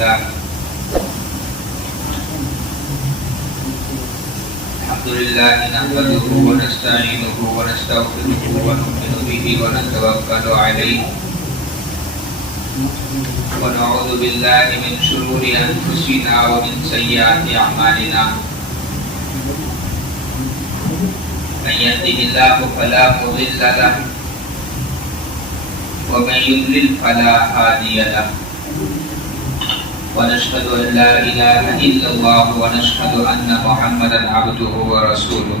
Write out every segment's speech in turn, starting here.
لله الحمد لله نحمده ونستعينه ونستغفره ونؤمن به ونتوكل عليه ونعوذ بالله من شرور أنفسنا ومن سيئات أعمالنا من يهده الله فلا مضل له ومن يضلل فلا هادي له ونشهد أن لا إله إلا الله ونشهد أن محمدا عبده ورسوله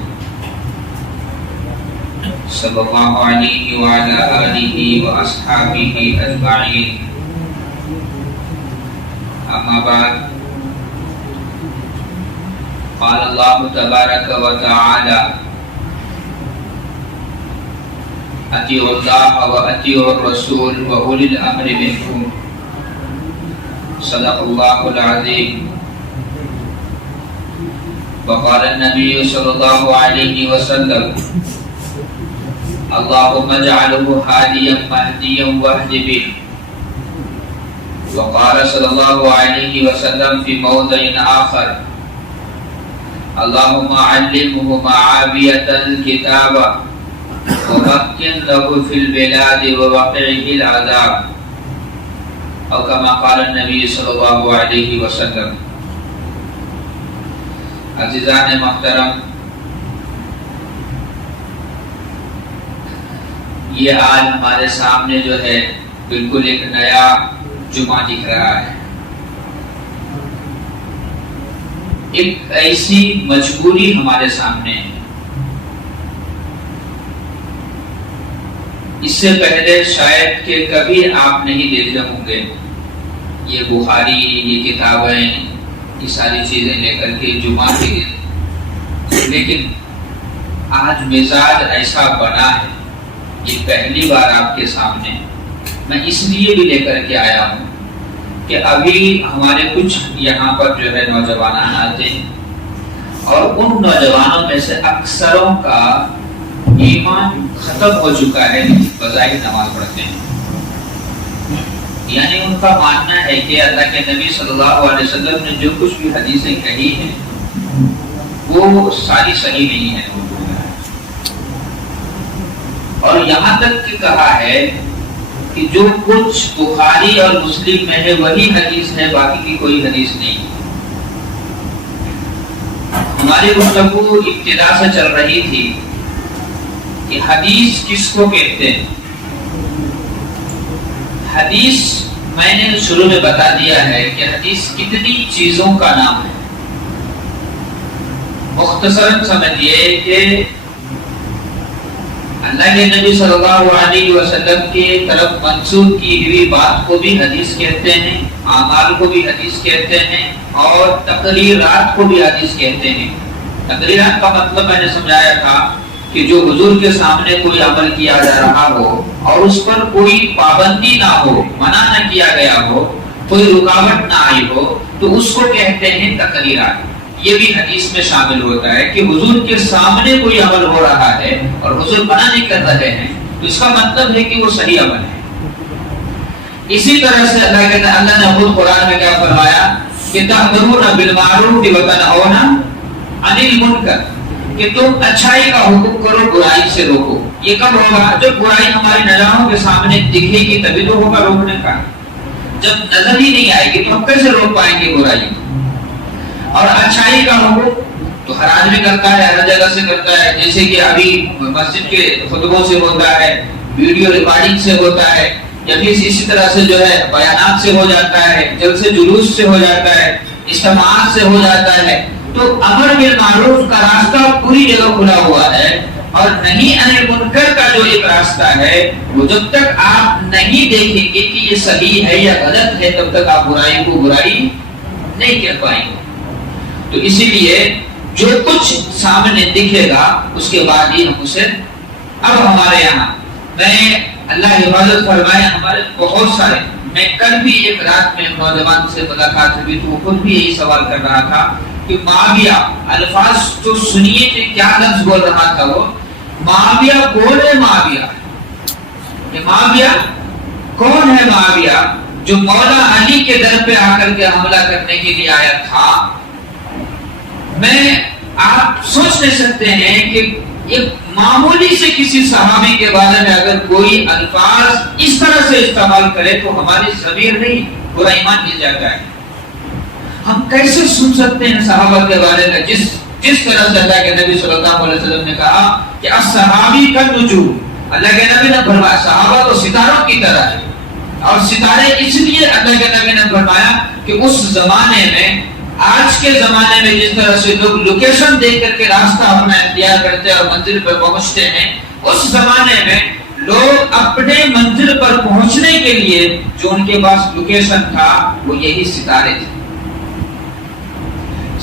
صلى الله عليه وعلى آله وأصحابه أجمعين أما بعد قال الله تبارك وتعالى أطيعوا الله وأطيعوا الرسول وأولي الأمر منكم صدق الله العظيم وقال النبي صلى الله عليه وسلم اللهم اجعله هاديا مهديا واهد به وقال صلى الله عليه وسلم في موضع آخر اللهم علمه معاوية الكتاب ومكن له في البلاد ووقعه العذاب او كما قال النبي صلی اللہ علیہ وسلم. عزیزان محترم، یہ آج ہمارے سامنے جو ہے بالکل ایک نیا جمعہ دکھ رہا ہے. ایک ایسی مجبوری ہمارے سامنے ہے. اس سے پہلے شاید کہ کبھی آپ نہیں دیکھے ہوں گے یہ بخاری، یہ کتابیں، یہ ساری چیزیں لے کر کے جمعہ کے دن، لیکن آج مزاج ایسا بنا ہے یہ پہلی بار آپ کے سامنے میں اس لیے بھی لے کر کے آیا ہوں کہ ابھی ہمارے کچھ یہاں پر جو ہے نوجوان آتے ہیں اور ان نوجوانوں میں سے اکثروں کا ایمان ختم ہو چکا ہے، بظاہر نماز پڑھتے ہیں. یعنی ان کا ماننا ہے کہ اللہ کے نبی صلی اللہ علیہ وسلم نے جو کچھ بھی حدیثیں کہی ہیں وہ ساری صحیح نہیں ہے. اور یہاں تک کہ کہا ہے کہ جو کچھ بخاری اور مسلم میں ہے وہی حدیث ہے، باقی کی کوئی حدیث نہیں. ہماری گفتگو ابتدا سے چل رہی تھی کہ حدیث کس کو کہتے ہیں. حدیث میں نے شروع میں بتا دیا ہے کہ حدیث کتنی چیزوں کا نام ہے. مختصراً سمجھیے کہ اللہ کے نبی صلی اللہ علیہ وسلم کے طرف منسوب کی ہوئی بات کو بھی حدیث کہتے ہیں، اعمال کو بھی حدیث کہتے ہیں، اور تقریرات کو بھی حدیث کہتے ہیں. تقریرات کا مطلب میں نے سمجھایا تھا کہ جو حضور کے سامنے کوئی عمل کیا جا رہا ہو اور اس پر کوئی پابندی نہ ہو، منع نہ کیا گیا ہو، کوئی رکاوٹ نہ آئی ہو، تو اس کو کہتے ہیں تقریرات. یہ بھی حدیث میں شامل ہوتا ہے کہ حضور کے سامنے کوئی عمل ہو رہا ہے اور حضور منع نہیں کر رہے ہیں تو اس کا مطلب ہے کہ وہ صحیح عمل ہے. اسی طرح سے اللہ نے خود قرآن میں کیا فرمایا کہ تأمرون بالمعروف وتنہون عن المنکر، کہ تم اچھائی کا حکم کرو، برائی سے روکو. یہ کب ہوگا؟ جب برائی ہماری نظروں کے سامنے دکھے گی تبھی تو ہوگا روکنے کا. جب نظر ہی نہیں آئے گی تو ہم کیسے روک پائیں گے برائی؟ اور اچھائی کا حکم تو ہر آدمی کرتا ہے، ہر جگہ سے کرتا ہے. جیسے کہ ابھی مسجد کے خطبوں سے ہوتا ہے، ویڈیو ریکارڈنگ سے ہوتا ہے، یا پھر اسی طرح سے جو ہے بیانات سے ہو جاتا ہے، جلسے جلوس سے ہو جاتا ہے، اجتماعات سے ہو جاتا ہے. تو امر بالمعروف کا راستہ پوری جگہ کھلا ہوا ہے، اور نہیں عن المنکر کا جو ایک راستہ ہے وہ جب تک آپ نہیں دیکھیں گے کہ یہ صحیح ہے یا غلط ہے تب تک آپ برائی کو برائی نہیں کہہ پائیں گے. تو اسی لیے جو کچھ سامنے دکھے گا اس کے بعد ہی ہم اسے. اب ہمارے یہاں میں اللہ حفاظت فرمائے ہمارے بہت سارے، میں کل بھی ایک رات میں نوجوان سے ملاقات ہوئی تو وہ خود بھی یہی سوال کر رہا تھا کہ معاویہ، الفاظ تو سنیے کہ کیا لفظ بول رہا تھا وہ. معاویہ کون ہے؟ معاویہ کون ہے؟ معاویہ جو مولا علی کے در پہ آ کر کے حملہ کرنے کے لیے آیا تھا، میں آپ سوچ نہیں سکتے ہیں کہ ایک معمولی سے کسی صحابی کے بارے میں اگر کوئی الفاظ اس طرح سے استعمال کرے تو ہماری ضمیر نہیں پورا ایمان مل جاتا ہے۔ ہم کیسے سن سکتے ہیں صحابہ کے بارے میں جس طرح سے اللہ کے نبی صلی اللہ علیہ وسلم نے کہا کہ الصحابی کالنجوم، اللہ کے نبی نے فرمایا صحابہ تو ستاروں کی طرح ہے، اور ستارے اس لیے اللہ کے نبی نے فرمایا کہ اس زمانے میں، آج کے زمانے میں جس طرح سے لوگ لوکیشن دیکھ کر کے راستہ اپنا اختیار کرتے ہیں اور منزل پر پہنچتے ہیں، اس زمانے میں لوگ اپنے منزل پر پہنچنے کے لیے جو ان کے پاس لوکیشن تھا وہ یہی ستارے تھے۔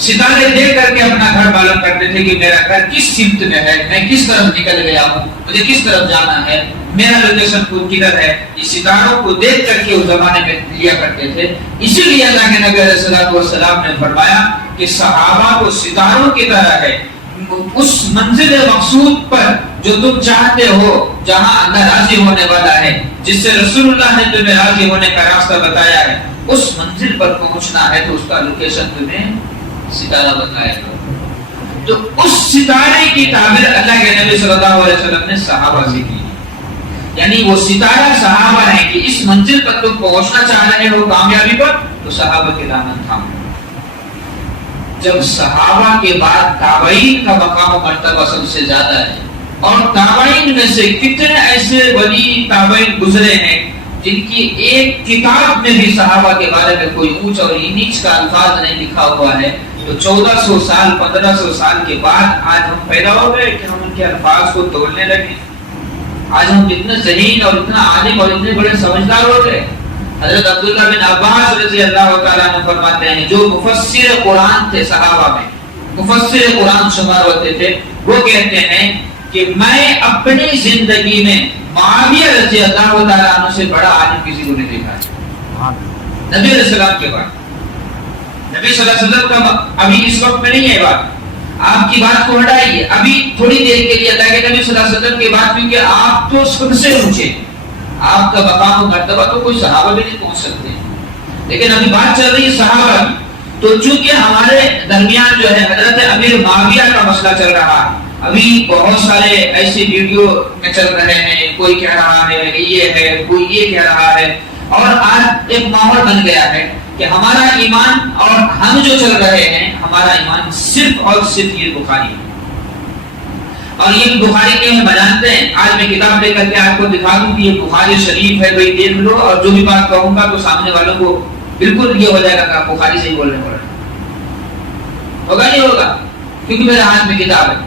ستارے دیکھ کر کے اپنا گھر معلوم کرتے تھے کہ میرا گھر کس سمت میں ہے، میں کس طرف نکل گیا ہوں، مجھے کس طرف جانا ہے، میرا لوکیشن کدھر ہے۔ اس ستاروں کو دیکھ کر کے اس زمانے میں لیا کرتے تھے۔ اسی لیے اللہ کے نبی علیہ الصلوۃ والسلام نے فرمایا کہ صحابہ کو ستاروں کی طرح ہے، اس منزل مقصود پر جو تم چاہتے ہو، جہاں اللہ راضی ہونے والا ہے، جس سے رسول اللہ نے تمہیں راضی ہونے کا راستہ بتایا ہے، اس منزل پر پہنچنا ہے تو اس کا لوکیشن تمہیں ستارہ بتایا گا۔ تو اس ستارے کی تعبیر اللہ کے نبی صلی اللہ علیہ وسلم نے صحابہ سے کی، یعنی وہ ستارہ صحابہ ہیں کہ اس منزل پر تم پہنچنا چاہ رہے ہو کامیابی پر، تو صحابہ کے دامن تھامو۔ جب صحابہ کے بعد تابعین کا مقام و مرتبہ سب سے زیادہ ہے، اور تابعین میں سے کتنے ایسے ولی تابعین گزرے ہیں جن کی ایک کتاب میں بھی صحابہ کے بارے میں کوئی اونچ اور نیچ کا الفاظ نہیں لکھا ہوا ہے، تو 1400 سال 1500 سال کے بعد آج ہم پیدا ہو گئے کہ ہم ان کے الفاظ کو توڑنے لگے۔ آج ہم اتنے ذہین اور اتنا عالم اور اتنے بڑے سمجھدار ہو گئے۔ حضرت عبداللہ بن عباس رضی اللہ تعالیٰ عنہ فرماتے ہیں، جو مفسر قرآن تھے صحابہ میں، مفسر قرآن شمار ہوتے تھے، وہ کہتے ہیں کہ میں اپنی زندگی میں معاویہ رضی اللہ تعالیٰ عنہ سے بڑا عالم کسی کو نہیں دیکھا ہے نبی علیہ السلام کے بعد۔ نبی صلی اللہ علیہ وسلم کا ابھی اس وقت میں نہیں ہے بات، آپ کی بات کو ہٹائیے، ابھی تھوڑی دیر کے لیے اللہ کے نبی صلی اللہ علیہ وسلم کی بات، کیونکہ آپ تو سب سے اونچے، آپ کا مقام و مرتبہ تو کوئی صحابہ بھی نہیں پہنچ سکتے، لیکن ابھی بات چل رہی ہے صحابہ کی۔ تو چونکہ ہمارے درمیان جو ہے حضرت امیر معاویہ کا مسئلہ چل رہا ہے، ابھی بہت سارے ایسے ویڈیو میں چل رہے ہیں، کوئی کہہ رہا ہے یہ ہے، کوئی یہ کہہ رہا ہے، اور آج ایک ماحول بن گیا ہے کہ ہمارا ایمان اور ہم جو چل رہے ہیں، ہمارا ایمان صرف اور صرف یہ بخاری ہے۔ اور یہ بخاری کے ہم جانتے ہیں، آج میں کتاب لے کر کے آپ کو دکھا دوں کہ یہ بخاری شریف ہے، بھائی دیکھ لو، اور جو بھی بات کہوں گا تو سامنے والوں کو بالکل یہ ہو جائے گا کہ آپ بخاری سے ہی بولنے پڑے، ہوگا نہیں ہوگا، کیونکہ میرے ہاتھ میں کتاب ہے۔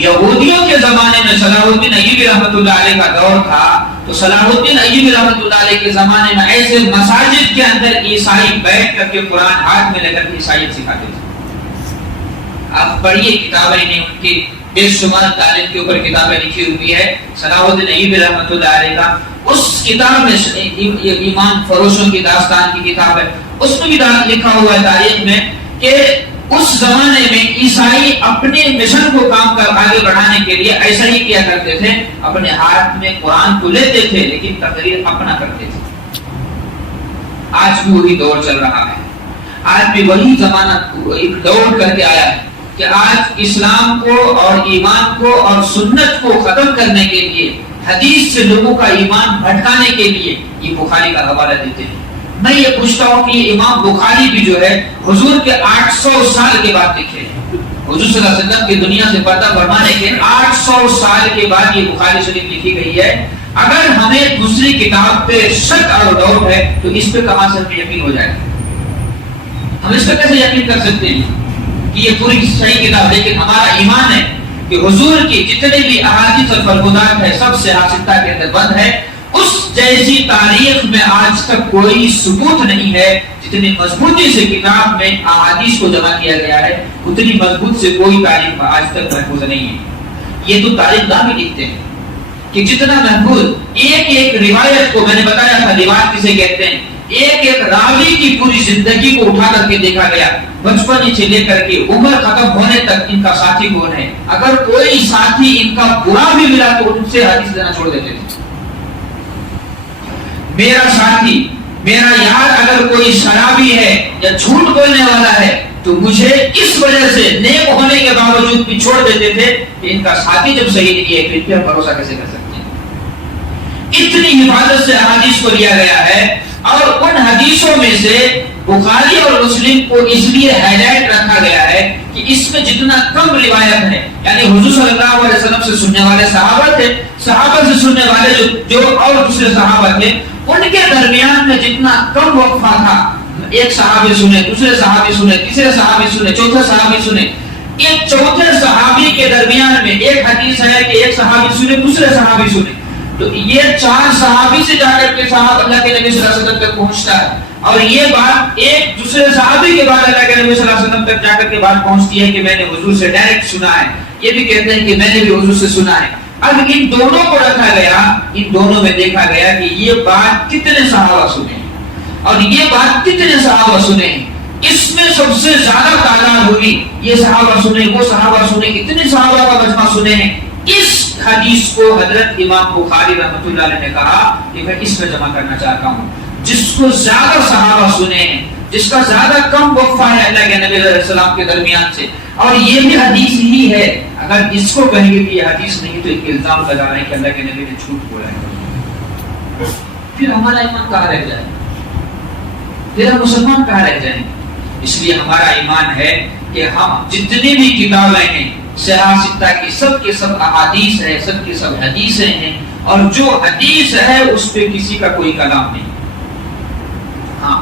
یہودیوں کے زمانے میں صلاح الدین ایوبی رحمۃ اللہ علیہ کا دور تھا، تو صلاح الدین ایوبی رحمۃ اللہ علیہ کے زمانے میں ایسے مساجد کے اندر عیسائی بیٹھ کر کے قرآن ہاتھ میں لے کر کے عیسائیت سکھاتے تھے۔ آپ پڑھیے کتابیں، نہیں ان کی بے شمار تعلیم کے اوپر کتابیں لکھی ہوئی ہے صلاح الدین ایوبی رحمۃ اللہ علیہ کا۔ اس کتاب میں ایمان فروشوں کی داستان کی کتاب ہے، اس میں بھی لکھا ہوا ہے تاریخ میں کہ اس زمانے میں عیسائی اپنے مشن کو کام کر آگے بڑھانے کے لیے ایسا ہی کیا کرتے تھے، اپنے ہاتھ میں قرآن کو لیتے تھے لیکن تقریر اپنا کرتے تھے۔ آج بھی وہی دور چل رہا ہے، آج بھی وہی زمانہ دوڑ کر کے آیا ہے کہ آج اسلام کو اور ایمان کو اور سنت کو ختم کرنے کے لیے، حدیث سے لوگوں کا ایمان بھٹکانے کے لیے یہ بخاری کا حوالہ دیتے ہیں۔ میں یہ پوچھتا ہوں کہ یہ امام بخاری بھی جو ہے حضور کے 800 سال کے بعد لکھے، حضور صلی اللہ علیہ وسلم کی دنیا سے پردہ فرمانے کے 800 سال کے بعد یہ بخاری شریف لکھی گئی ہے۔ اگر ہمیں دوسری کتاب پہ شک اور ڈاؤٹ ہے تو اس پہ کہاں سے ہمیں یقین ہو جائے؟ ہم اس پہ کیسے یقین کر سکتے ہیں کہ یہ پوری صحیح کتاب؟ لیکن ہمارا ایمان ہے کہ حضور کی جتنے بھی احادیث اور فرمودات ہے سب صحاح کے اندر بند ہے۔ اس جیسی تاریخ میں آج تک کوئی ثبوت نہیں ہے، جتنی مضبوطی سے کتاب میں احادیث کو جمع کیا گیا ہے اتنی مضبوط سے کوئی تاریخ آج تک محفوظ نہیں ہے۔ یہ تو تاریخ داں بھی لکھتے ہیں کہ جتنا محفوظ ایک ایک روایت کو، میں نے بتایا تھا روایت کسے کہتے ہیں، ایک ایک راوی کی پوری زندگی کو اٹھا کر کے دیکھا گیا، بچپن سے لے کر کے عمر ختم ہونے تک ان کا ساتھی کون ہے۔ اگر کوئی ساتھی ان کا برا بھی ملا تو ان سے حدیث دینا چھوڑ دیتے تھے۔ میرا ساتھی میرا یار اگر کوئی شرابی ہے یا جھوٹ بولنے والا ہے تو مجھے اس وجہ سے نیک ہونے کے باوجود بھی چھوڑ دیتے تھے کہ ان کا ساتھی جب صحیح نہیں ہے پھر بھروسہ کیسے کر سکتے ہیں. اتنی حفاظت سے احادیث کو لیا گیا ہے. اور ان حدیثوں میں سے بخاری اور مسلم کو اس لیے ہائی لائٹ رکھا گیا ہے کہ اس میں جتنا کم روایت ہے، یعنی حضور صلی اللہ علیہ وسلم سے سننے والے صحابہ تھے، صحابہ سے سننے والے جو اور دوسرے صحابہ تھے، ان کے درمیان میں جتنا کم وقفہ تھا، ایک صحابی سنے، دوسرے صحابی سنے، تیسرے صحابی سنے، چوتھے صحابی سنے، ایک چوتھے صحابی کے درمیان میں ایک حدیث ہے کہ ایک صحابی سنے، دوسرے صحابی سنے، تو یہ 4 صحابی سے جا کر کے صحابہ اللہ کے نبی صلی اللہ علیہ وسلم تک پہنچتا ہے. اور یہ بات ایک دوسرے صحابی کے بعد اللہ کے نبی صلی اللہ علیہ وسلم تک جا کر کے بات پہنچتی ہے کہ میں نے حضور سے ڈائریکٹ سنا ہے. یہ بھی کہتے ہیں کہ میں نے بھی حضور سے سنا ہے. اب ان دونوں کو رکھا گیا، ان دونوں میں دیکھا گیا کہ یہ بات کتنے صحابہ سنے اور یہ بات کتنے صحابہ سنے. اس میں سب سے زیادہ تعداد ہوئی، یہ صحابہ سنے، وہ صحابہ سنے، اتنے صحابہ کا مجمع سنے ہیں. اس حدیث کو حضرت امام بخاری رحمۃ اللہ علیہ نے کہا کہ میں اس میں جمع کرنا چاہتا ہوں. جس کو زیادہ صحابہ سنے ہیں، جس کا زیادہ کم وقفہ ہے اللہ کے نبی علیہ السلام کے درمیان سے، اور یہ بھی حدیث ہی ہے. اگر اس کو کہیں گے کہ یہ حدیث نہیں تو ایک الزام لگا رہے ہیں کہ اللہ کے نبی نے جھوٹ بولا ہے، پھر ہمارا ایمان کہاں رہ جائے، پھر ہم مسلمان کہاں رہ جائیں. اس لیے ہمارا ایمان ہے کہ ہم جتنی بھی کتابیں ہیں صحاح ستہ کی سب کے سب احادیث ہے، سب کے سب حدیثیں ہیں، اور جو حدیث ہے اس پہ کسی کا کوئی کلام نہیں. ہاں،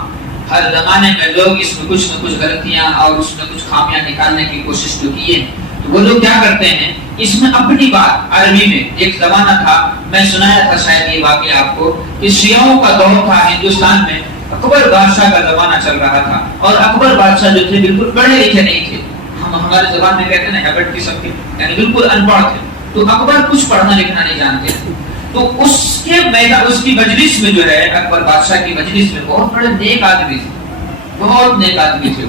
ہر زمانے میں لوگ اس میں نہ کچھ غلطیاں اور اس میں کچھ خامیاں نکالنے کی کوشش تو کی ہے. تو وہ لوگ کیا کرتے ہیں، اس میں اپنی بات عربی میں ایک زمانہ تھا، میں سنایا تھا شاید یہ واقعہ آپ کو، کہ شیعوں کا دور تھا ہندوستان میں. اکبر بادشاہ کا زمانہ چل رہا تھا اور اکبر بادشاہ جو تھے بالکل پڑھے لکھے نہیں تھے. ہمارے زبان میں کہتے ہیں ہیبٹ کی سب کے، یعنی بالکل ان پڑھ تھے. تو اکبر کچھ پڑھنا لکھنا نہیں جانتے. تو اس کی مجلس میں جو ہے، اکبر بادشاہ کی مجلس میں بہت بڑے نیک آدمی تھے، بہت نیک آدمی تھے.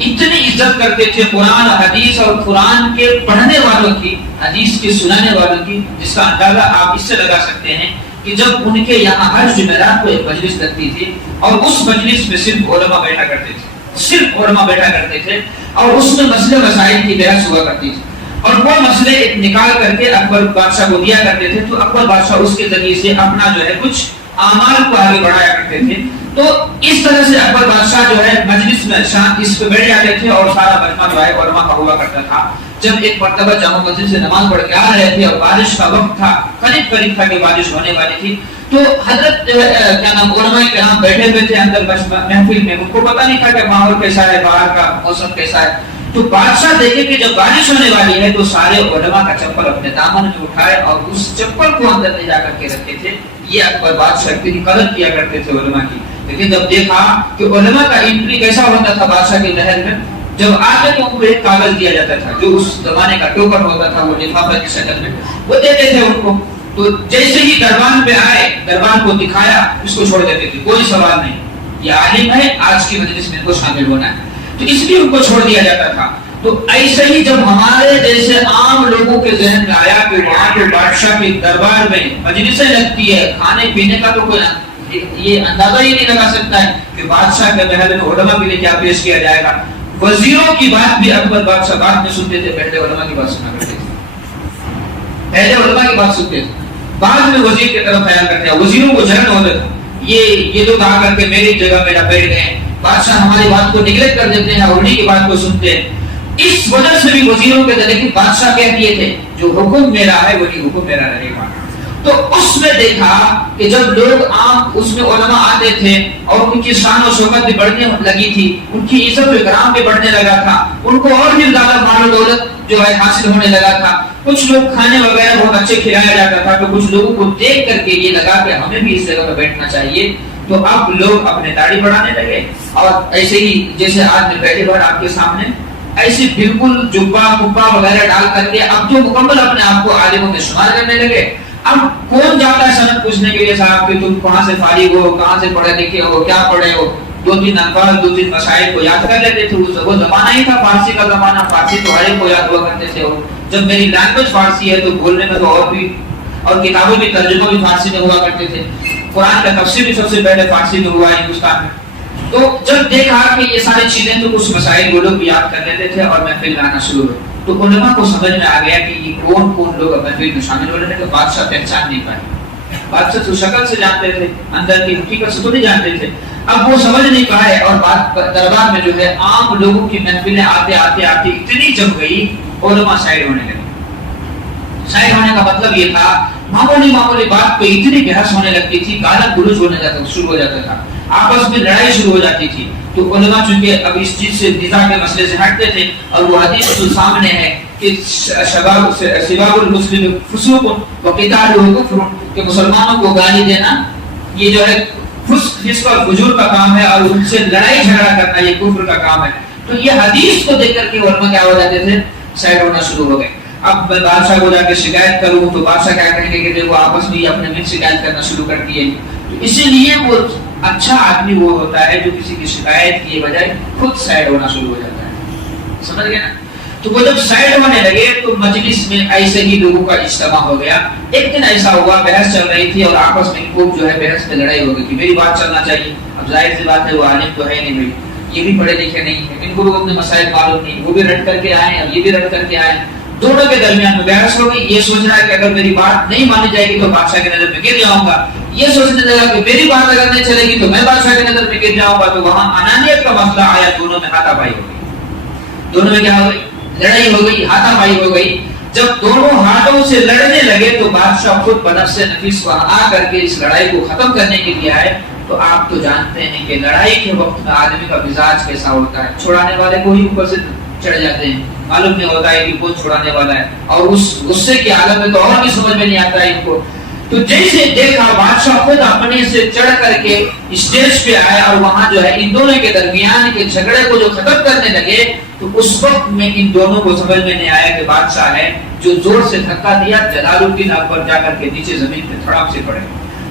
اتنی عزت کرتے تھے قرآن حدیث اور قرآن کے پڑھنے والوں کی، حدیث کے سنانے والوں کی، جس کا اندازہ آپ اس سے لگا سکتے ہیں کہ جب ان کے یہاں ہر جمعرات کو ایک مجلس لگتی تھی اور اس مجلس میں صرف علماء بیٹھا کرتے تھے، صرف علماء بیٹھا کرتے تھے، اور اس میں مسئلے مسائل کی بحث ہوا کرتی تھی، اور وہ مسئلے ایک نکال کر کے اکبر بادشاہ کو دیا کرتے تھے. تو اکبر بادشاہ اس کے ذریعے سے اپنا جو ہے کچھ اعمال کو آگے بڑھایا کرتے تھے. تو اس طرح سے اکبر بادشاہ جو ہے مجلس میں شان اس پہ بیٹھ جاتے تھے اور سارا مجمع جو ہے علماء کا ہوا کرتا تھا. جب ایک مرتبہ جامع مسجد سے نماز پڑھ کے آ رہے تھے اور بارش کا وقت تھا، قریب تھا کہ بارش ہونے والی تھی، تو حضرت علماء کرام بیٹھے ہوئے تھے اندر محفل میں. ان کو پتہ نہیں تھا کہ ماحول کیسا ہے، باہر کا موسم کیسا ہے. تو بادشاہ دیکھے کہ جب بارش ہونے والی ہے تو سارے علماء کا چپل اپنے دامن میں اٹھائے اور اس چپل کو اندر لے جا کر کے رکھتے تھے. یہ اکبر بادشاہ کی قدر کیا کرتے تھے علماء کی. لیکن جب دیکھا کہ علماء کا انٹری کیسا ہوتا تھا بادشاہ کے محل میں، جب آتے تو ان کو ایک کاغذ دیا جاتا تھا جو اس زمانے کا ٹوکر ہوتا تھا، وہ لفافہ کی شکل میں وہ دیتے تھے ان کو. تو جیسے ہی دربان پہ آئے، دربان کو دکھایا، اس کو چھوڑ دیتے تھے، کوئی سوال نہیں، یہ عالم ہے، آج کی مجلس میں ان کو شامل ہونا ہے، تو اس لیے ان کو چھوڑ دیا جاتا تھا. تو ایسے ہی جب ہمارے جیسے عام لوگوں کے ذہن میں آیا کہ وہاں کے بادشاہ کے دربار میں مجلسیں لگتی ہے، کھانے پینے کا تو کوئی یہ اندازہ ہی نہیں لگا سکتا ہے کہ بادشاہ کے محل میں علماء کے لیے کیا پیش کیا جائے گا. وزیروں کی بات بھی اکبر بادشاہ بعد میں سنتے تھے، پہلے علماء کی بات سنا کرتے تھے، پہلے علماء کی بات سنتے تھے، بعد میں وزیر کی طرف خیال کرتے ہیں. وزیروں کو جھگڑا ہوتا تھا، یہ لوگ آ کر کے میری جگہ میرا بیٹھ گئے، بادشاہ ہماری بات کو نگلیکٹ کر دیتے ہیں اور انہیں کی بات کو سنتے ہیں. اس وجہ سے بھی وزیروں کے ذریعے کہ بادشاہ کہہ دیے تھے جو حکم میرا ہے وہی حکم میرا رہے گا. تو اس میں دیکھا کہ جب لوگ عام اس میں علماء آتے تھے اور ان کی شان و شوکت بھی بڑھنے لگی تھی، ان کی عزت و اکرام بھی بڑھنے لگا تھا، ان کو اور بھی زیادہ مال و دولت جو ہے حاصل ہونے لگا تھا. کچھ لوگ کھانے وغیرہ بہت اچھے کھلایا جاتا تھا، تو کچھ لوگوں کو دیکھ کر کے یہ لگا کہ ہمیں بھی اس جگہ پہ بیٹھنا چاہیے. تو اب لوگ اپنے داڑھی بڑھانے لگے اور ایسے ہی جیسے آج میں بیٹھے ہوئے آپ کے سامنے ایسے بالکل جبہ کپا وغیرہ ڈال کر کے اب جو مکمل اپنے آپ کو عالموں میں شمار کرنے لگے. اب کون جاتا ہے سند پوچھنے کے لیے صاحب کہ تم کہاں سے فارغ ہو، کہاں سے پڑھے لکھے ہو، کیا پڑھے ہو، 2-3 الفاظ 2-3 مسائل کو یاد کر لیتے تھے. وہ زمانہ ہی تھا فارسی کا زمانہ، فارسی تو ہر ایک کو یاد ہوا کرتے تھے. جب میری لینگویج فارسی ہے تو بولنے میں تو اور بھی اور کتابوں کے ترجمہ بھی فارسی میں ہوا کرتے تھے. قرآن کا تفسیر بھی سب سے پہلے فارسی میں ہوا ہندوستان میں. تو جب دیکھا کہ یہ ساری چیزیں تو کچھ مسائل وہ لوگ بھی یاد کر لیتے تھے اور محفل میں آنا شروع ہوئے. تو علماء کو سمجھ میں آ گیا کہ یہ کون کون لوگ محفل میں شامل ہو رہے تھے. تو بادشاہ پہچان نہیں پائے. بادشاہ تو شکل سے جانتے تھے, اندر کی حقیقت سے تو نہیں جانتے تھے. اب وہ سمجھ نہیں پائے اور بات دربار میں جو ہے عام لوگوں کی محفلیں آتے آتے آتے اتنی جم گئی, علماء سائڈ ہونے لگے. سائڈ ہونے کا مطلب یہ تھا معمولی بات پہ اتنی بحث ہونے لگتی تھی, گالا گلوچ ہونے جاتا شروع ہو جاتا تھا, آپس میں لڑائی شروع ہو جاتی تھی. تو علماء چونکہ اب اس چیز سے نزاع کے مسئلے سے ہٹتے تھے اور وہ حدیث جو سامنے ہے کہ سباب المسلم فسوق و قتالہ کفر, کہ مسلمانوں کو گالی دینا یہ جو ہے فسق اور فجور کا کام ہے اور ان سے لڑائی جھگڑا کرنا یہ کفر کا کام ہے. تو یہ حدیث کو دیکھ کر کے علماء کیا ہو جاتے تھے, سائڈ ہونا شروع ہو گئے. اب میں بادشاہ کو جا کے شکایت کروں تو بادشاہ کیا کہیں گے کہ دیکھو آپس میں اپنے میں شکایت کرنا شروع کر دیے. تو اسی لیے وہ اچھا آدمی وہ ہوتا ہے جو کسی کی شکایت کی بجائے خود سائڈ ہونا شروع ہو جاتا ہے. سمجھ گئے نا. تو وہ جب سائڈ ہونے لگے تو مجلس میں ایسے ہی لوگوں کا اجتماع ہو گیا. ایک دن ایسا ہوا, بحث چل رہی تھی اور آپس میں خوب جو ہے بحث میں لڑائی ہو گئی کہ میری بات چلنا چاہیے. اب ظاہر سی بات ہے وہ عالم تو ہے نہیں بھائی, یہ بھی پڑھے لکھے نہیں ہے, ان کو بھی اپنے مسائل معلوم نہیں, وہ بھی رٹ کر کے آئے اور یہ بھی رٹ کر کے آئے. دونوں کے درمیان میں بحث ہو گئی. یہ سوچ رہا ہے کہ اگر میری بات نہیں مانی جائے گی تو بادشاہ کی نظر میں گر جاؤں گا. یہ سوچنے لگا کہ میری بات اگر نہیں چلے گی تو میں بادشاہ کی نظر میں گر جاؤں گا. تو وہاں انانیت کا مسئلہ آیا, دونوں میں ہاتھا پائی ہو گئی. دونوں میں کیا ہو گئی, لڑائی ہو گئی, ہاتھا پائی ہو گئی. جب دونوں ہاتھوں سے لڑنے لگے تو بادشاہ خود بنفس نفیس وہاں آ کر کے اس لڑائی کو ختم کرنے کے لیے آئے. تو آپ تو جانتے ہیں کہ لڑائی کے وقت میں آدمی کا مزاج کیسا ہوتا ہے. چھڑانے والے کو ہی اوپر سے چڑھ جاتے ہیں, معلوم نہیں ہوتا ہے کہ کون چھڑانے والا ہے, اور اس غصے کی حالت میں تو اور بھی سمجھ میں نہیں آتا ہے ان کو. تو جیسے دیکھا بادشاہ خود اپنے سے چڑھ کر کے اسٹیج پہ آیا اور وہاں جو ہے ان دونوں کے درمیان کے جھگڑے کو جو ختم کرنے لگے, تو اس وقت میں ان دونوں کو سمجھ میں نہیں آیا کہ بادشاہ ہے جو زور سے دھکا دیا, جلال الدین اکبر جا کر کے نیچے زمین پہ تھڑام سے پڑے.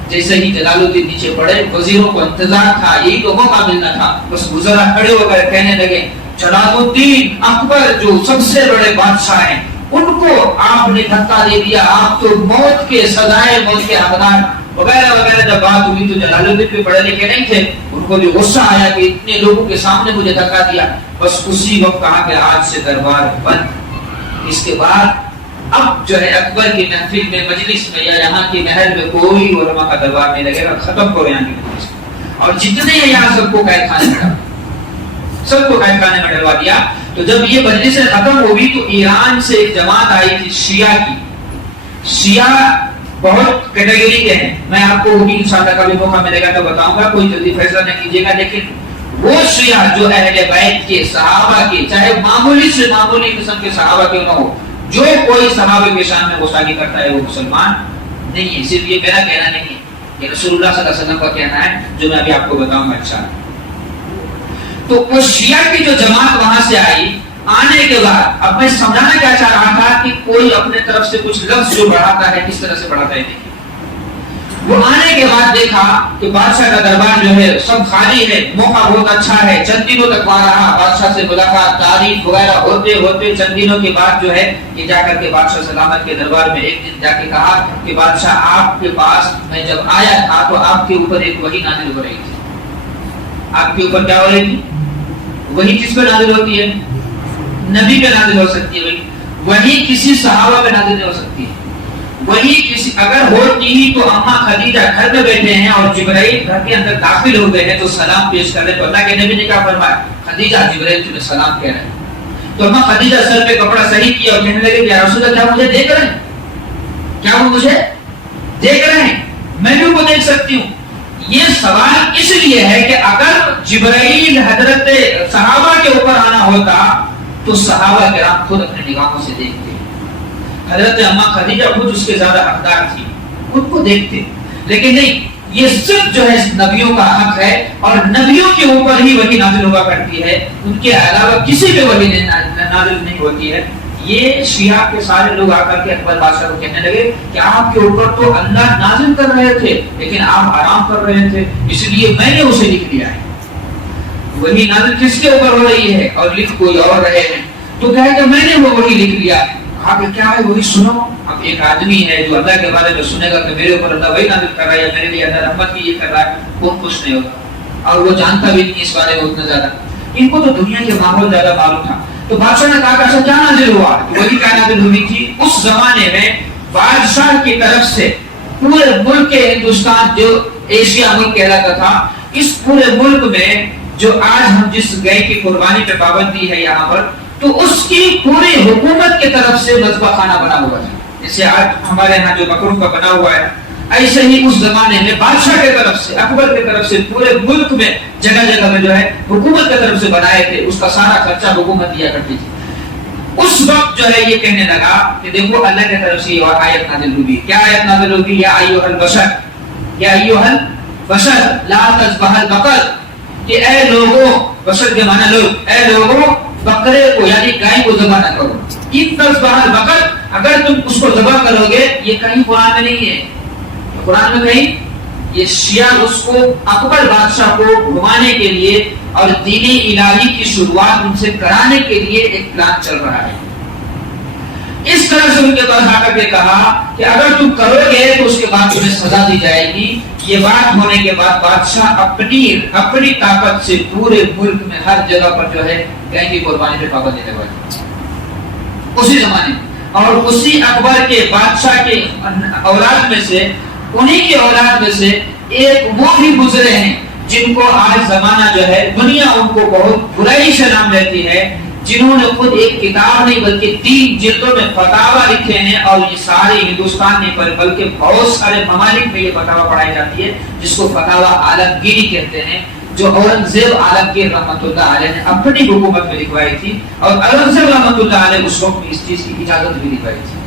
جیسے ہی جلال الدین نیچے پڑے, وزیروں کو انتظار تھا, یہی تو موقع ملنا تھا, بس وزراء کھڑے ہو کر کہنے لگے جلال الدین اکبر جو سب سے بڑے بادشاہ ہیں ان کو آپ نے دھکا دے دیا, آپ تو موت کے سزائے, موت کے حقدار وغیرہ وغیرہ. جب بات ہوئی تو جلال الدین بھی پڑھے لکھے نہیں تھے, ان کو بھی غصہ آیا کہ اتنے لوگوں کے سامنے مجھے دھکا دیا. بس اسی وقت کہا کہ آج سے دربار بند. اس کے بعد اب جو ہے اکبر کی محفل میں, مجلس میں یا یہاں کی محل میں کوئی علماء کا دربار نہیں لگے گا, ختم کرو یہاں کی مجلس. اور جتنے ہیں یہاں سب کو قید خانے میں, سب کو قید خانے میں ڈلوا دیا. تو جب یہ مجلس ختم ہوئی تو ایران سے ایک جماعت آئی تھی شیعہ کی. شیعہ بہت کیٹیگری کے ہیں, میں آپ کو وہ بھی انشاءاللہ کبھی موقع ملے گا تو بتاؤں گا, کوئی جلدی فیصلہ نہ کیجیے گا. لیکن وہ شیعہ جو اہل بیت کے صحابہ کے, چاہے معمولی سے معمولی قسم کے صحابہ کیوں نہ ہو, جو کوئی صحابہ کے شان میں گستاخی کرتا ہے وہ مسلمان نہیں ہے. صرف یہ میرا کہنا نہیں ہے, یہ رسول اللہ صلی اللہ علیہ وسلم کا کہنا ہے جو میں ابھی آپ کو بتاؤں گا انشاءاللہ. تو وہ شیعہ کی جو جماعت وہاں سے آئی, آنے کے بعد اب میں سمجھانا کیا چاہ رہا تھا کہ کوئی اپنے طرف سے کچھ لفظ جو بڑھاتا ہے کس طرح سے بڑھاتا ہے. وہ آنے کے بعد دیکھا کہ بادشاہ کا دربار جو ہے سب خالی ہے, موقع بہت اچھا ہے, چند دنوں تک وہاں رہا, بادشاہ سے ملاقات, تعریف وغیرہ ہوتے ہوتے چند دنوں کے بعد جو ہے یہ جا کر کے بادشاہ سلامت کے دربار میں ایک دن جا کے کہا کہ بادشاہ آپ کے پاس میں جب آیا تھا تو آپ کے اوپر ایک وحی نازل ہو رہی تھی. آپ کے اوپر کیا ہو رہی تھی؟ وہی کس پہ نازل ہوتی ہے؟ نبی پہ نازل ہو سکتی ہے. وہی کسی صحابہ پہ نازل نہیں ہو سکتی ہے. وہی کسی اگر ہوتی ہی تو اماں خدیجہ گھر میں بیٹھے ہیں اور جبرائیل گھر کے اندر داخل ہو گئے ہیں تو سلام پیش کر رہے, تو اللہ کے نبی نے کیا فرمایا, خدیجہ جبرائیل تمہیں سلام کہہ رہے ہیں. تو اماں خدیجہ سر پہ کپڑا صحیح کیا اور کہنے لگے یا رسول اللہ, کیا مجھے دیکھ رہے ہیں, کیا وہ مجھے دیکھ رہے ہیں, میں بھی ان کو دیکھ سکتی ہوں. یہ سوال اس لیے ہے کہ اگر جبرائیل حضرت صحابہ کے اوپر آنا ہوتا تو صحابہ کرام خود اپنے نگاہوں سے دیکھتے, حضرت اماں خدیجہ خود اس کے زیادہ حقدار تھی, خود کو دیکھتے. لیکن نہیں, یہ صرف جو ہے نبیوں کا حق ہے اور نبیوں کے اوپر ہی وحی نازل ہوا کرتی ہے, ان کے علاوہ کسی پہ وحی نازل نہیں ہوتی ہے. یہ شیعہ کے سارے لوگ آ کر کے اکبر بادشاہ کو کہنے لگے کہ آپ کے اوپر تو اللہ نازل کر رہے تھے لیکن آپ آرام کر رہے تھے, اس لیے میں نے اسے لکھ لیا ہے. وہی نازل کس کے اوپر ہو رہی ہے اور لکھ کوئی اور رہے ہیں, تو کہے کہ میں نے وہ وہی لکھ لیا. کہا کہ کیا ہے وہی سنو. اب ایک آدمی ہے جو اللہ کے بارے میں سنے گا کہ میرے اوپر اللہ وہی نازل کر رہا ہے یا میرے لیے اللہ رحمت کی یہ کر رہا ہے, کون خوش نہیں ہوگا. اور وہ جانتا بھی نہیں اس بارے میں اتنا زیادہ, ان کو تو دنیا کے ماحول زیادہ معلوم تھا. تو بادشاہ نے کہا کہ اچھا کیا نازل ہوا؟ وہی کیا نازل ہوئی تھی اس زمانے میں بادشاہ کی طرف سے پورے ملک کے ہندوستان جو ایشیا ملک کہلاتا تھا, اس پورے ملک میں جو آج ہم جس گائے کی قربانی پہ پابندی ہے یہاں پر, تو اس کی پوری حکومت کی طرف سے مذبح خانہ بنا ہوا ہے. جیسے آج ہمارے یہاں جو بکروں کا بنا ہوا ہے, ایسے ہی اس زمانے میں بادشاہ کی طرف سے, اکبر کی طرف سے پورے ملک میں جگہ جگہ میں جو ہے حکومت کی طرف سے بنائے تھے. اس کا سارا خرچہ حکومت دیا کرتی تھی. اس وقت جو ہے یہ کہنے لگا کہ دیکھو اللہ کی طرف سے یہ آیت نازل ہوئی. کیا آیت نازل ہوئی؟ یا ایھا البشر, یا ایھا البشر لا تذبح البقر, کہ اے لوگوں, بشر کے معنی لوگ, اے لوگوں بکرے کو یعنی گائے کو ذبح نہ کرو. ان تذبح البقر, اگر تم اس کو ذبح کرو گے, یہ کہیں قرآن میں نہیں ہے. قرآن میں کہیں یہ شیعہ اس کو اکبر بادشاہ کو گھمانے کے لیے اور دین الہی کی شروعات ان سے کرانے کے لیے ایک پلان چل رہا ہے. اس طرح سے ان کے پاس آ کر کے کہا کہ اگر تم کرو گے تو اس کے بعد تمہیں سزا دی جائے گی. یہ بات ہونے کے بعد بادشاہ اپنی طاقت سے پورے ملک میں ہر جگہ پر جو ہے گائے کی قربانی پہ پابندی لگوائی اسی زمانے. اور اسی اکبر کے بادشاہ کے اولاد میں سے, انہی کی اولاد میں سے ایک وہ بھی گزرے ہیں جن کو آج زمانہ جو ہے دنیا ان کو بہت برائی سے نام لیتی ہے, جنہوں نے خود ایک کتاب نہیں بلکہ 3 جلدوں میں فتاوا لکھے ہیں. اور یہ سارے ہندوستان نہیں بلکہ بہت سارے ممالک میں یہ فتاوا پڑھائی جاتی ہے, جس کو فتاوا عالمگیری کہتے ہیں, جو اورنگزیب عالمگیر رحمۃ اللہ علیہ نے اپنی حکومت میں لکھوائی تھی. اور اورنگزیب رحمۃ اللہ علیہ اس وقت اس چیز کی اجازت بھی لکھوائی تھی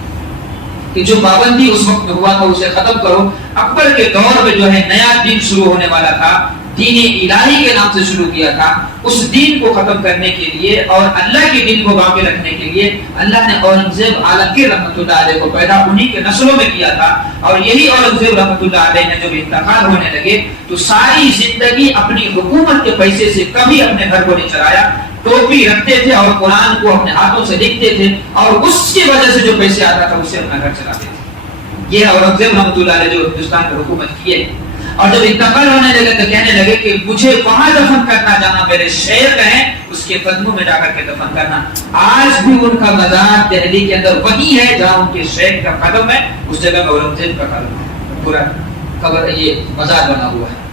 کہ جو پابندی اس وقت میں ہوا تھا اسے ختم کرو. اکبر کے دور میں جو ہے نیا دین شروع ہونے والا تھا, دین الہی کے نام سے شروع کیا تھا. اس دین کو ختم کرنے کے لیے اور اللہ کے دین کو باقی رکھنے کے لیے اللہ نے اورنگزیب عالمگیر رحمۃ اللہ علیہ کو پیدا انہی کے نسلوں میں کیا تھا. اور یہی اورنگزیب رحمۃ اللہ علیہ نے جب انتقال ہونے لگے تو ساری زندگی اپنی حکومت کے پیسے سے کبھی اپنے گھر کو نہیں چلایا. ٹوپی رکھتے تھے اور قرآن کو اپنے ہاتھوں سے لکھتے تھے, اور اس کی وجہ سے جو پیسے آتا تھا اسے اپنا گھر چلاتے تھے. یہ اورنگزیب رحمۃ اللہ علیہ جو ہندوستان پر حکومت کیے. اور جب انتقال ہونے لگے تو کہنے لگے کہ مجھے وہاں دفن کرنا, جہاں میرے شیخ ہیں اس کے قدموں میں جا کر کے دفن کرنا. آج بھی ان کا مزار دہلی کے اندر وہی ہے جہاں ان کے شیخ کا قدم ہے, اس جگہ میں اورنگزیب کا قدم ہے, پورا قبر یہ مزار بنا ہوا ہے.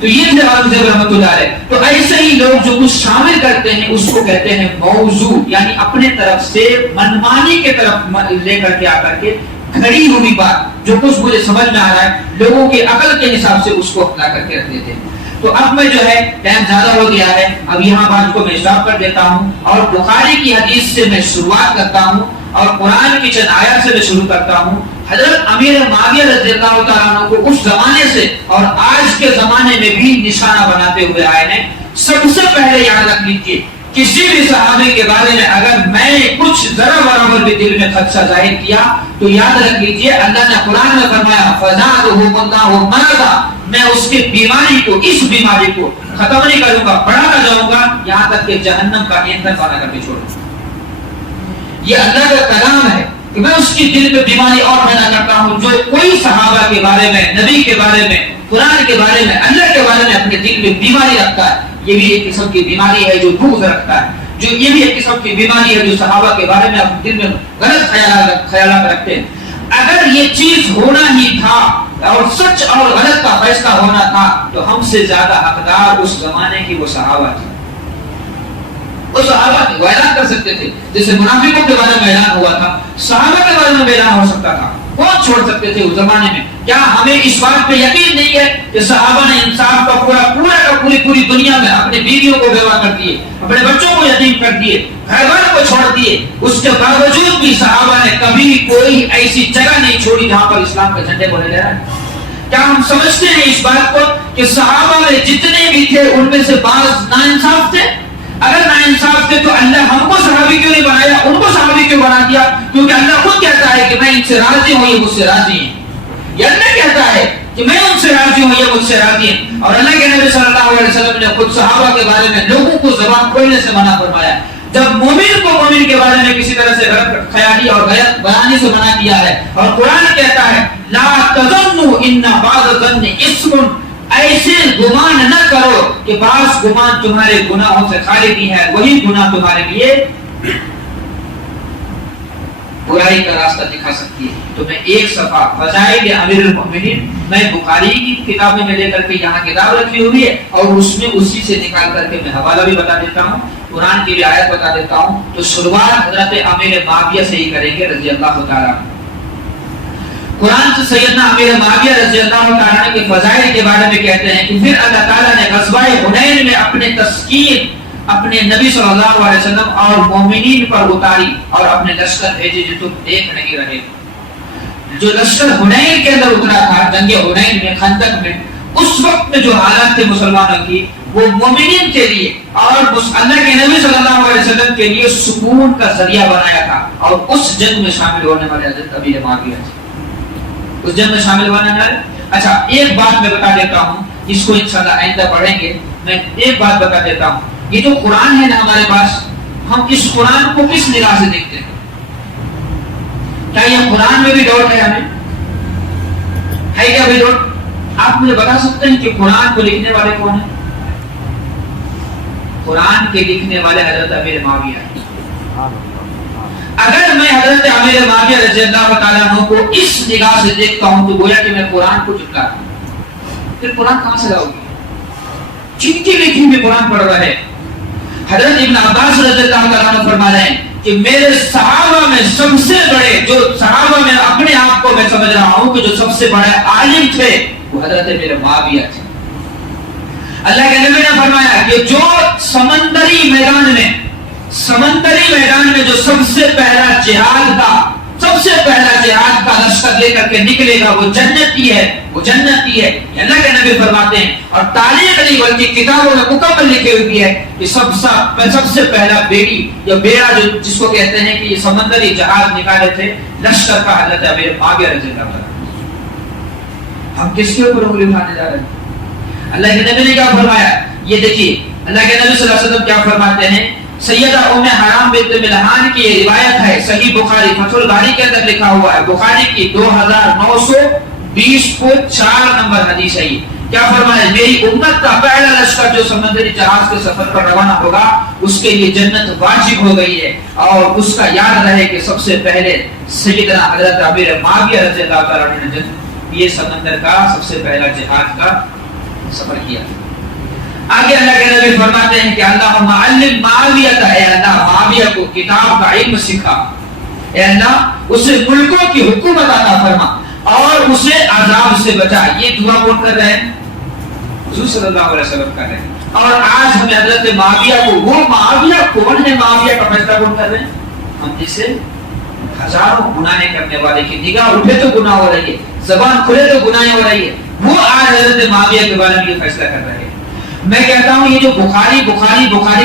تو یہ تھے اورنگزیب رحمۃ اللہ علیہ. تو ایسے ہی لوگ جو کچھ شامل کرتے ہیں اس کو کہتے ہیں موضوع, یعنی اپنے طرف سے منمانی کے طرف لے کر کے آ کر کے گھڑی ہوئی بات, جو کچھ مجھے سمجھ میں آ رہا ہے لوگوں کے عقل کے حساب سے اس کو اپنا کر کے رکھ دیتے ہیں. تو اب میں جو ہے ٹائم زیادہ ہو گیا ہے, اب یہاں بات کو میں اسٹاپ کر دیتا ہوں اور بخاری کی حدیث سے میں شروعات کرتا ہوں اور قرآن کی چند آیات سے میں شروع کرتا ہوں. حضرت امیر معاویہ رضی اللہ تعالیٰ عنہ کو اس زمانے سے اور آج کے زمانے میں بھی نشانہ بناتے ہوئے آئے ہیں. سب سے پہلے یاد رکھ لیجیے, کسی بھی صحابی کے بارے میں اگر میں نے کچھ ذرا برابر بھی دل میں خدشہ ظاہر کیا تو یاد رکھ لیجیے اللہ نے قرآن میں فرمایا فزادہ اللہ مرضا, میں اس کی بیماری کو, اس بیماری کو ختم نہیں کروں گا, بڑھاتا جاؤں گا یہاں تک کہ جہنم کا ایندھن بنا کر کے چھوڑوں. یہ اللہ کا کلام ہے کہ میں اس کی دل پہ بیماری اور پیدا کرتا ہوں. جو کوئی صحابہ کے بارے میں, نبی کے بارے میں, قرآن کے بارے میں, اللہ کے بارے میں اپنے دل میں بیماری رکھتا ہے, یہ بھی ایک قسم کی بیماری ہے جو بغض رکھتا ہے. جو یہ بھی ایک قسم کی بیماری ہے جو صحابہ کے بارے میں اپنے دل میں غلط خیالات رکھتے ہیں. اگر یہ چیز ہونا ہی تھا اور سچ اور غلط کا فیصلہ ہونا تھا تو ہم سے زیادہ حقدار اس زمانے کی وہ صحابہ تھے. وہ صحابہ تھے, وہ اعلان کر سکتے تھے. جیسے منافقوں کے بارے میں اعلان ہوا تھا, صحابہ کے بارے میں اعلان ہو سکتا تھا. کون چھوڑ سکتے تھے اس زمانے میں؟ کیا ہمیں اس بات پہ یقین نہیں ہے کہ صحابہ نے انصاف کا پوری دنیا میں اپنے بیویوں کو بیوہ کر دیے, اپنے بچوں کو یتیم کر دیے, گھر بار کو چھوڑ دیے, اس کے باوجود بھی صحابہ نے کبھی کوئی ایسی جگہ نہیں چھوڑی جہاں پر اسلام کے جھنڈے کو لے جائے؟ کیا ہم سمجھتے ہیں اس بات کو کہ صحابہ میں جتنے بھی تھے ان میں سے بعض ناانصاف تھے؟ اگر ناانصاف تھے تو اللہ ہم کو صحابی کیوں نہیں بنایا, ان کو صحابی کیوں بنا دیا؟ کیونکہ اللہ خود کہتا ہے کہ میں ان سے راضی ہوں, یہ مجھ سے راضی ہیں. یہ اللہ کہتا ہے کہ میں ان سے راضی ہوں, یہ مجھ سے راضی ہیں. اور اللہ کے نبی صلی اللہ علیہ وسلم نے خود صحابہ کے بارے میں لوگوں کو زبان کھولنے سے منع فرمایا. جب مومن کو مومن کے بارے میں کسی طرح سے غلط خیالی اور غلط بیانی سے منع کیا ہے، اور قرآن کہتا ہے لا تظنوا ان بعض الظن اسم، ایسے گمان نہ کرو کہ بعض گمان تمہارے گناہوں سے خالی نہیں ہے، وہی گناہ تمہارے لیے برائی کا راستہ دکھا سکتی ہے۔ تو میں ایک صفحہ فضائل امیر المؤمنین میں بخاری کی کتاب میں لے کر کے یہاں کتاب رکھی ہوئی ہے، اور اس میں اسی سے نکال کر کے میں حوالہ بھی بتا دیتا ہوں، قرآن کی بھی آیت بتا دیتا ہوں۔ تو شروعات حضرت امیر معاویہ سے ہی کریں گے رضی اللہ تعالیٰ عنہ۔ قرآن سے سیدنا امیر معاویہ رضی اللہ تعالیٰ عنہ کے فضائل کے بارے میں کہتے ہیں کہ پھر اللہ تعالیٰ نے غزوہ حنین میں اپنے تسکین اپنے نبی صلی اللہ علیہ وسلم اور مومنین پر اتاری اور اپنے لشکر بھیجے جو تم دیکھ نہیں رہے۔ جو لشکر حنین کے اندر اترا تھا جنگ حنین میں، خندق میں، اس وقت میں جو حالات تھے مسلمانوں کی، وہ مومنین کے لیے اور اللہ کے نبی صلی اللہ علیہ وسلم کے لیے سکون کا ذریعہ بنایا تھا، اور اس جنگ میں شامل ہونے والے حضرت امیر معاویہ اس جنگ میں شامل ہونے والے۔ اچھا ایک بات میں بتا دیتا ہوں، اس کو انشاءاللہ آئندہ پڑھیں گے، میں ایک بات بتا دیتا ہوں، یہ جو قرآن ہے نا ہمارے پاس، ہم اس قرآن کو کس نگاہ سے دیکھتے ہیں؟ کیا یہ قرآن میں بھی ڈاؤٹ ہے؟ ہمیں ہے کیا بھی ڈاؤٹ؟ آپ مجھے بتا سکتے ہیں کہ قرآن کو لکھنے والے کون ہیں؟ قرآن کے لکھنے والے حضرت امیر معاویہ ہیں۔ اگر میں حضرت امیر معاویہ رضی اللہ تعالیٰ عنہ کو اس نگاہ سے دیکھتا ہوں تو گویا کہ میں قرآن کو چٹکا ہوں، پھر قرآن کہاں سے لاؤ گی؟ جن کی لکھی ہوئی قرآن پڑھ رہا ہے۔ حضرت ابن عباس رضی اللہ تعالیٰ عنہ فرما رہے ہیں کہ میرے صحابہ میں سب سے بڑے، جو صحابہ میں اپنے آپ کو میں سمجھ رہا ہوں کہ جو سب سے بڑے عالم تھے وہ حضرت میرے معاویہ تھے۔ اللہ کے نبی نے فرمایا کہ جو سمندری میدان میں جو سب سے پہلا جہاد کا لشکر لے کر کے نکلے گا وہ جنتی ہے، وہ جنتی ہے، یہ اللہ کے نبی فرماتے ہیں۔ اور تاریخ نہیں بلکہ کتابوں میں مکمل لکھی ہوئی ہے کہ سب سے پہلا بیڑی یا بیڑا جو جس کو کہتے ہیں کہ یہ سمندری جہاز نکالے تھے لشکر کا حضرت امیر معاویہ رضی اللہ عنہ۔ ہم کس کے اوپر انگلی اٹھانے جا رہے ہیں؟ اللہ کے نبی نے کیا فرمایا؟ یہ دیکھیے اللہ کے نبی صلی اللہ علیہ وسلم کیا فرماتے ہیں۔ سیدہ ام حرام بنت ملحان کی یہ روایت ہے، صحیح بخاری فتح الباری کے اندر لکھا ہوا ہے، بخاری کی 2920.4 نمبر حدیث ہے۔ کیا فرمایا؟ میری امت کا پہلا لشکر جو سمندری جہاز کے سفر پر روانہ ہوگا اس کے لیے جنت واجب ہو گئی ہے، اور اس کا یاد رہے کہ سب سے پہلے سیدنا حضرت امیر معاویہ رضی اللہ تعالیٰ عنہ نے یہ سمندر کا سب سے پہلا جہاد کا سفر کیا۔ آگے اللہ کے نبی فرماتے ہیں کہ اللہم علم معاویہ، اے اللہ معاویہ کو کتاب کا علم سکھا، اے اللہ اسے ملکوں کی حکومت عطا فرما اور اسے عذاب سے بچا۔ یہ دعا کون کر رہے ہیں؟ حضور صلی اللہ علیہ وسلم کر رہے ہیں۔ اور آج ہمیں حضرت معاویہ کو، وہ معاویہ کون ہے؟ معاویہ کا فیصلہ کون کر رہے ہیں؟ ہم جسے ہزاروں گناہ کرنے والے کی نگاہ اٹھے تو گناہ ہو رہی ہے، زبان کھلے تو گناہ ہو رہی ہے، وہ آج حضرت معاویہ کے بارے میں یہ فیصلہ کر رہے ہیں۔ میں کہتا ہوں یہ جو بخاری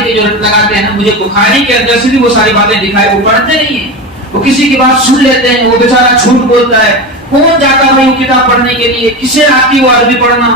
کے جو رٹ لگاتے ہیں نا، مجھے بخاری کے اندر سے بھی وہ ساری باتیں دکھائے، وہ پڑھتے نہیں ہیں، وہ کسی کی بات سن لیتے ہیں، وہ بیچارہ جھوٹ بولتا ہے۔ کون جاتا ہے وہ کتاب پڑھنے کے لیے؟ کسے آتی وہ عربی پڑھنا؟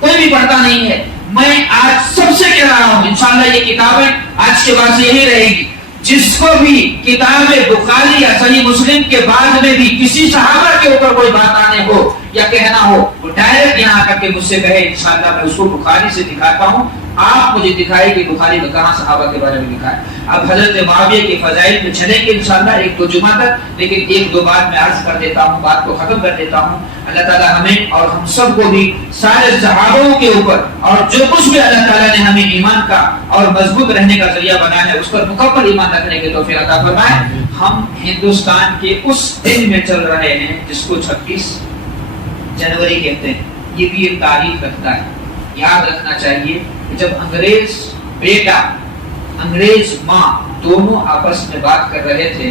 کوئی بھی پڑھتا نہیں ہے۔ میں آج سب سے کہہ رہا ہوں انشاءاللہ یہ کتابیں آج کے بعد سے یہی رہے گی، جس کو بھی کتاب بخاری یا صحیح مسلم کے بعد میں بھی کسی صحابہ کے اوپر کوئی بات آنے ہو یا کہنا ہو، وہ ڈائریکٹ یہاں کر کے مجھ سے کہے، انشاءاللہ میں اس کو بخاری سے دکھاتا ہوں، آپ مجھے دکھائے کہ بخاری میں کہاں صحابہ کے بارے میں لکھا ہے۔ اب حضرت معاویہ کے فضائل میں چلیں گے انشاءاللہ ایک دو جمعہ تک، لیکن ایک دو بات میں عرض کر دیتا ہوں، بات کو ختم کر دیتا ہوں۔ اللہ تعالیٰ ہمیں اور ہم سب کو بھی سارے صحابوں کے اوپر اور جو کچھ بھی اللہ تعالیٰ نے ہمیں ایمان کا اور مضبوط رہنے کا ذریعہ بنایا ہے اس پر مکمل ایمان رکھنے کے توفیق عطا فرمائے۔ ہم ہندوستان کے اس دن میں چل رہے ہیں جس کو 26 جنوری کہتے ہیں، یہ بھی ایک تاریخ رکھتا ہے۔ یاد رکھنا چاہیے کہ جب انگریز بیٹا انگریز ماں دونوں آپس میں بات کر رہے تھے،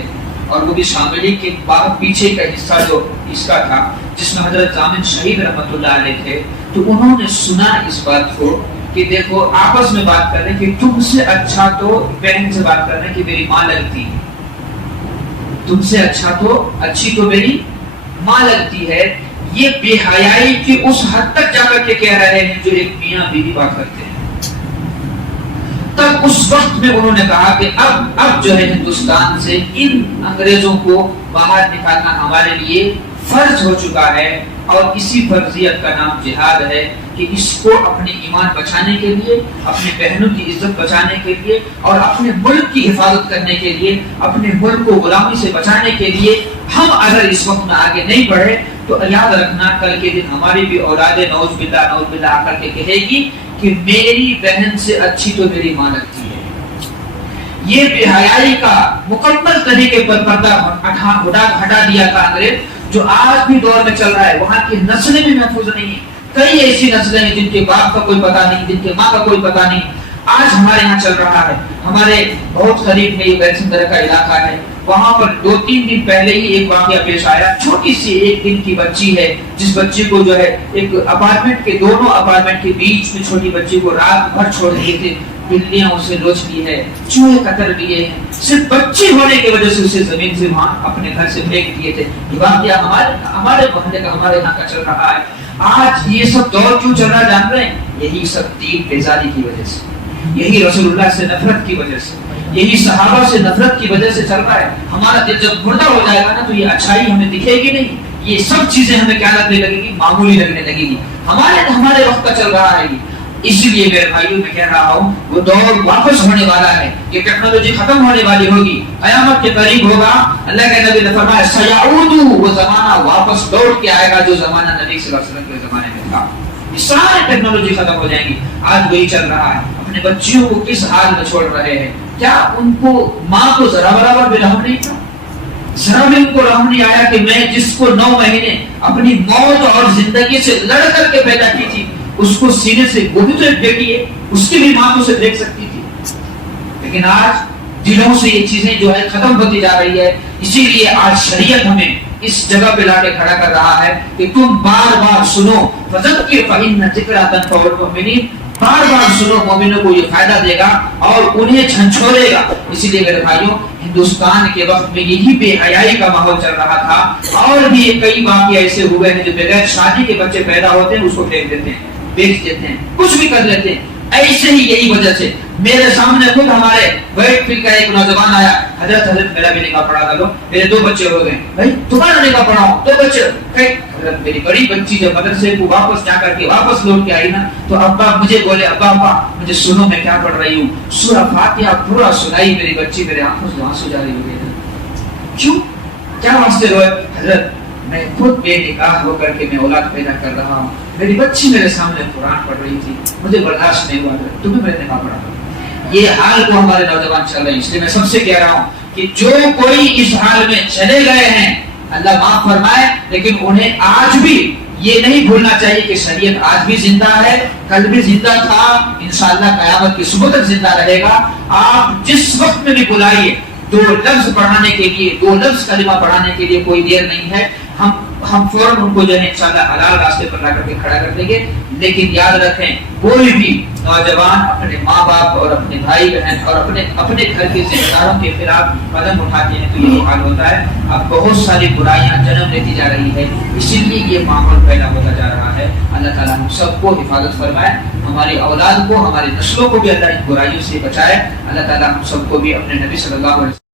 اور وہ بھی شاملی کے بعد پیچھے کا حصہ جو اس کا تھا جس میں حضرت ضامن شہید رحمت اللہ علیہ تھے، تو انہوں نے سنا اس بات کو کہ دیکھو آپس میں بات کر رہے کہ تم سے اچھا تو بہن سے بات کر رہے کہ میری ماں لگتی ہے، تم سے اچھا تو اچھی تو میری ماں لگتی ہے۔ یہ بے حیائی کی اس حد تک جا کر کے کہہ رہے ہیں جو ایک میاں بیوی بات کرتے ہیں۔ تب اس وقت میں انہوں نے کہا کہ اب جو ہے ہندوستان سے ان انگریزوں کو باہر نکالنا ہمارے لیے فرض ہو چکا ہے، اور اسی فرضیت کا نام جہاد ہے کہ اس کو اپنے ایمان بچانے کے لیے، اپنے بہنوں کی عزت بچانے کے لیے، اور اپنے ملک کی حفاظت کرنے کے لیے، اپنے ملک کو غلامی سے بچانے کے لیے ہم اگر اس وقت میں آگے نہیں بڑھے تو یاد رکھنا کل کے دن ہماری بھی اولاد نعوذ باللہ آ کر کے کہے گی کہ میری بہن سے اچھی تو میری ماں لگتی ہے۔ یہ بے حیائی کا مکمل طریقے پر پردہ ہٹا دیا تھا انگریز، جو آج بھی دور میں چل رہا ہے۔ وہاں کی نسلیں بھی محفوظ نہیں ہیں، کئی ایسی نسلیں ہیں جن کے باپ کا کوئی پتہ نہیں، جن کے ماں کا کوئی پتہ نہیں۔ آج ہمارے یہاں چل رہا ہے، ہمارے بہت قریب میں یہ ویسندر کا علاقہ ہے، وہاں پر 2-3 دن پہلے ہی ایک واقعہ پیش آیا۔ چھوٹی سی 1 دن کی بچی ہے، جس بچی کو جو ہے ایک اپارٹمنٹ کے دونوں اپارٹمنٹ کے بیچ میں چھوٹی بچی کو رات بھر چھوڑ دیے تھے، بلیاں اسے لوچ لی ہے، چوہے قتل لیے ہیں، صرف بچی ہونے کی وجہ سے اسے زمین سے وہاں اپنے گھر سے پھینک دیے تھے۔ یہ واقعہ ہمارے محلے کا، ہمارے یہاں کا چل رہا ہے۔ آج یہ سب دور کیوں چل رہا ہے جان رہے ہیں؟ یہی سب دین بیزاری کی وجہ سے، یہی رسول اللہ سے نفرت کی وجہ سے، یہی صحابہ سے نفرت کی وجہ سے چل رہا ہے۔ ہمارا دل جب مردہ ہو جائے گا نا تو یہ اچھائی ہمیں دکھے گی نہیں، یہ سب چیزیں ہمیں کیا لگنے لگے گی؟ معمولی لگنے لگے گی۔ ہمارے وقت کا چل رہا ہے یہ۔ اسی لیے میرے بھائیوں میں کہہ رہا ہوں وہ دور واپس ہونے والا ہے، یہ ٹیکنالوجی ختم ہونے والی ہوگی، قیامت کے قریب ہوگا۔ اللہ کے نبی نے فرمایا سیعود، وہ زمانہ واپس لوٹ کے آئے گا جو زمانہ نبی صلی اللہ علیہ وسلم کے زمانے میں تھا۔ یہ سارے ٹیکنالوجی ختم ہو جائیں گی۔ آج وہی چل رہا ہے۔ اپنے بچیوں کو کس حال میں چھوڑ رہے ہیں؟ کیا ان کو ماں کو ذرا برابر بھی رحم نہیں تھا؟ ذرا بھی ان کو رحم نہیں آیا کہ میں جس کو 9 مہینے اپنی موت اور زندگی سے لڑ کر کے پیدا کی تھی، اس کو سینے سے، وہ بھی تو ایک بیٹی ہے، اس کی بھی ماں تو اسے دیکھ سکتی تھی۔ لیکن آج دلوں سے یہ چیزیں جو ہے ختم ہوتی جا رہی ہے۔ اسی لیے آج شریعت ہمیں اس جگہ پہ لا کے کھڑا کر رہا ہے کہ تم بار بار سنو، فذکر فإن الذکریٰ تنفع المؤمنین، بار بار سنو، مومنوں کو یہ فائدہ دے گا اور انہیں جھنجھوڑے گا۔ اسی لیے میرے بھائیوں، ہندوستان کے وقت میں یہی بے حیائی کا ماحول چل رہا تھا، اور بھی کئی واقعے ایسے ہوئے ہیں جو بغیر شادی کے بچے پیدا ہوتے ہیں، اس کو پھینک دیتے ہیں، بیچ دیتے ہیں، کچھ بھی کر لیتے ہیں۔ ایسے ہی یہی وجہ سے میرے سامنے خود ہمارے وائٹ فیلڈ کا ایک نوجوان آیا، حضرت میرا بھی نکاح پڑھا کرو، میرے 2 بچے ہو گئے۔ بھائی تمہارا نکاح پڑھاؤ، 2 بچے؟ حضرت میری بڑی بچی جب مدرسے کو واپس جا کر کے واپس لوٹ کے آئی نا تو ابا مجھے بولے، ابا مجھے سنو میں کیا پڑھ رہی ہوں، سورہ فاتحہ پورا سنائی۔ میری بچی میرے آنکھوں سے آنسو جاری ہو گئے۔ کیوں؟ کیا واسطے روئے؟ حضرت میں خود بے نکاح ہو کر کے میں اولاد پیدا کر رہا ہوں، میری بچی میرے سامنے قرآن پڑھ رہی تھی، مجھے برداشت نہیں ہوا، تمہیں میرے نکاح پڑھا۔ یہ حال کو ہمارے نوجوان چل رہے ہیں۔ اس لیے میں سب سے کہہ رہا ہوں کہ جو کوئی اس حال میں چلے گئے ہیں اللہ معاف فرمائے، لیکن انہیں آج بھی یہ نہیں بھولنا چاہیے کہ شریعت آج بھی زندہ ہے، کل بھی زندہ تھا، انشاءاللہ قیامت کی صبح تک زندہ رہے گا۔ آپ جس وقت میں بھی بلائیے، 2 لفظ پڑھانے کے لیے، 2 لفظ کلمہ پڑھانے کے لیے کوئی دیر نہیں ہے۔ ہم فوراً ان کو جو ہے انشاءاللہ حلال راستے پر لا کر کے کھڑا کر دیں گے۔ لیکن یاد رکھیں، کوئی بھی نوجوان اپنے ماں باپ اور اپنے بھائی بہن اور اپنے گھر کے ذمہ داروں کے خلاف قدم اٹھاتے ہیں تو یہ حال ہوتا ہے۔ اب بہت ساری برائیاں جنم لیتی جا رہی ہے، اسی لیے یہ ماحول پیدا ہوتا جا رہا ہے۔ اللہ تعالیٰ ہم سب کو حفاظت فرمائے، ہماری اولاد کو، ہماری نسلوں کو بھی اللہ ان برائیوں سے بچائے۔ اللہ تعالیٰ ہم سب کو بھی اپنے نبی صلی اللہ علیہ وسلم